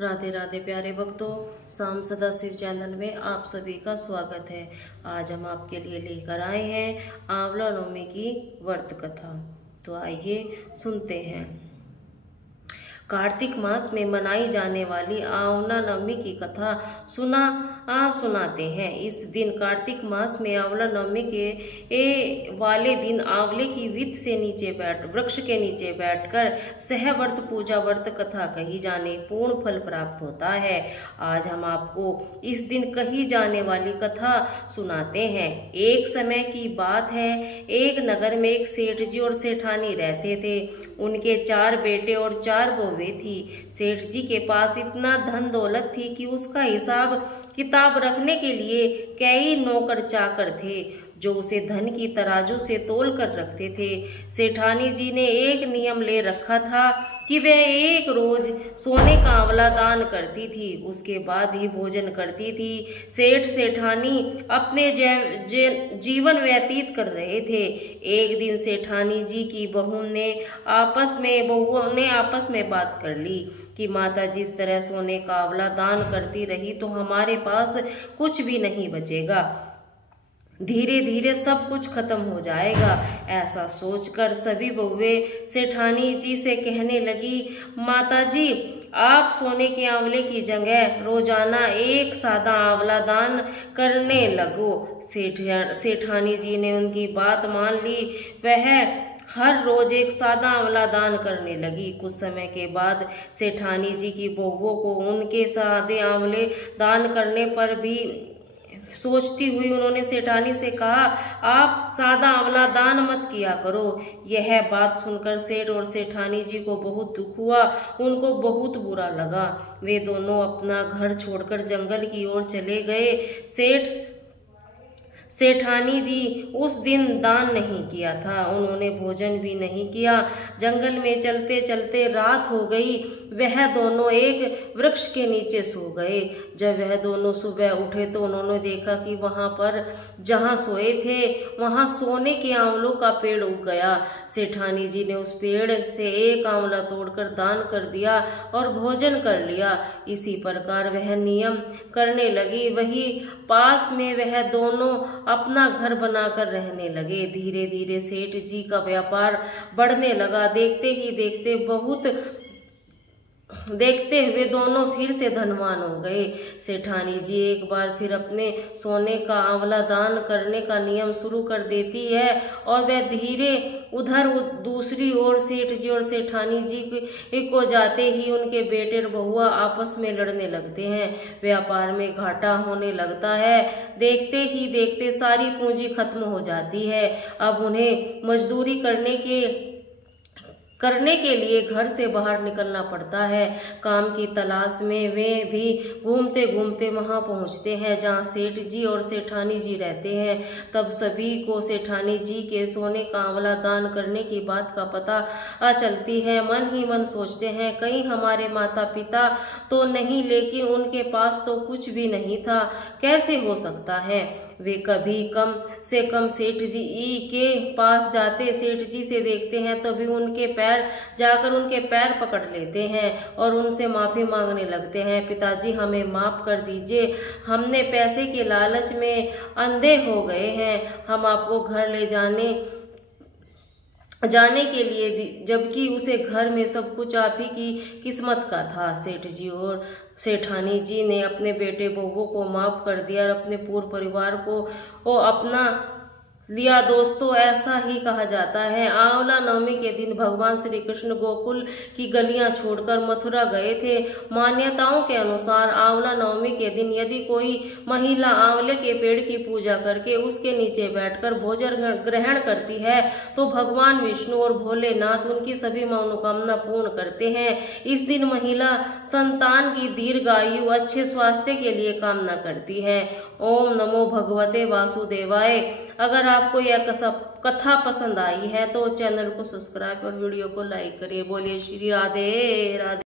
राधे राधे प्यारे भक्तों, शाम सदाशिव चैनल में आप सभी का स्वागत है। आज हम आपके लिए लेकर आए हैं आंवला नवमी की व्रत कथा। तो आइए सुनते हैं। कार्तिक मास में मनाई जाने वाली आंवला नवमी की कथा सुनाते हैं। इस दिन कार्तिक मास में आंवला नवमी के वाले दिन आंवले की विथ से वृक्ष के नीचे बैठकर सहव्रत पूजा व्रत कथा कही जाने पूर्ण फल प्राप्त होता है। आज हम आपको इस दिन कही जाने वाली कथा सुनाते हैं। एक समय की बात है, एक नगर में एक सेठ जी और सेठानी रहते थे। उनके 4 बेटे और 4 बहुएं थी। सेठ जी के पास इतना धन दौलत थी कि उसका हिसाब किताब रखने के लिए कई नौकर चाकर थे जो उसे धन की तराजू से तोल कर रखते थे। सेठानी जी ने एक नियम ले रखा था कि वह एक रोज सोने का आंवला दान करती थी, उसके बाद ही भोजन करती थी। सेठ सेठानी अपने जीवन व्यतीत कर रहे थे। एक दिन सेठानी जी की बहुओं ने आपस में बात कर ली कि माता जिस तरह सोने का आंवला दान करती रही तो हमारे पास कुछ भी नहीं बचेगा, धीरे धीरे सब कुछ खत्म हो जाएगा। ऐसा सोचकर सभी बहुएं सेठानी जी से कहने लगी, माता जी आप सोने के आंवले की जगह रोजाना एक सादा आंवला दान करने लगो। सेठानी जी ने उनकी बात मान ली। वह हर रोज एक सादा आंवला दान करने लगी। कुछ समय के बाद सेठानी जी की बहुओं को उनके सादे आंवले दान करने पर भी सोचती हुई उन्होंने सेठानी से कहा, आप सादा आंवला दान मत किया करो। यह बात सुनकर सेठ और सेठानी जी को बहुत दुख हुआ, उनको बहुत बुरा लगा। वे दोनों अपना घर छोड़कर जंगल की ओर चले गए। सेठानी जी उस दिन दान नहीं किया था, उन्होंने भोजन भी नहीं किया। जंगल में चलते चलते रात हो गई। वह दोनों एक वृक्ष के नीचे सो गए। जब वह दोनों सुबह उठे तो उन्होंने देखा कि वहां पर जहां सोए थे वहां सोने के आंवलों का पेड़ उग गया। सेठानी जी ने उस पेड़ से एक आंवला तोड़कर दान कर दिया और भोजन कर लिया। इसी प्रकार वह नियम करने लगी। वही पास में वह दोनों अपना घर बनाकर रहने लगे। धीरे धीरे सेठ जी का व्यापार बढ़ने लगा। देखते हुए दोनों फिर से धनवान हो गए। सेठानी जी एक बार फिर अपने सोने का आंवला दान करने का नियम शुरू कर देती है और वह धीरे दूसरी ओर सेठ जी और सेठानी जी को जाते ही उनके बेटे और बहुआ आपस में लड़ने लगते हैं। व्यापार में घाटा होने लगता है। देखते ही देखते सारी पूंजी खत्म हो जाती है। अब उन्हें मजदूरी करने के लिए घर से बाहर निकलना पड़ता है। काम की तलाश में वे भी घूमते घूमते वहां पहुंचते हैं जहां सेठ जी और सेठानी जी रहते हैं। तब सभी को सेठानी जी के सोने का आंवला दान करने की बात का पता चलती है। मन ही मन सोचते हैं, कहीं हमारे माता पिता तो नहीं, लेकिन उनके पास तो कुछ भी नहीं था, कैसे हो सकता है। वे कभी कम से कम सेठ जी के पास जाते, सेठ जी से देखते हैं, तभी उनके पैर पकड़ लेते हैं और उनसे माफी मांगने लगते हैं। पिताजी हमें माफ कर दीजिए, हमने पैसे के लालच में अंधे हो गए हैं। हम आपको घर ले जाने के लिए, जबकि उसे घर में सब कुछ आप ही की किस्मत का था। सेठ जी और सेठानी जी ने अपने बेटे बहुओं को माफ कर दिया और अपने पूरे परिवार को अपना लिया। दोस्तों, ऐसा ही कहा जाता है आंवला नवमी के दिन भगवान श्री कृष्ण गोकुल की गलियां छोड़कर मथुरा गए थे। मान्यताओं के अनुसार आंवला नवमी के दिन यदि कोई महिला आंवले के पेड़ की पूजा करके उसके नीचे बैठकर भोजन ग्रहण करती है तो भगवान विष्णु और भोलेनाथ उनकी सभी मनोकामना पूर्ण करते हैं। इस दिन महिला संतान की दीर्घायु, अच्छे स्वास्थ्य के लिए कामना करती है। ओम नमो भगवते वासुदेवाय। अगर आपको यह कथा पसंद आई है तो चैनल को सब्सक्राइब और वीडियो को लाइक करिए। बोलिए श्री राधे राधे।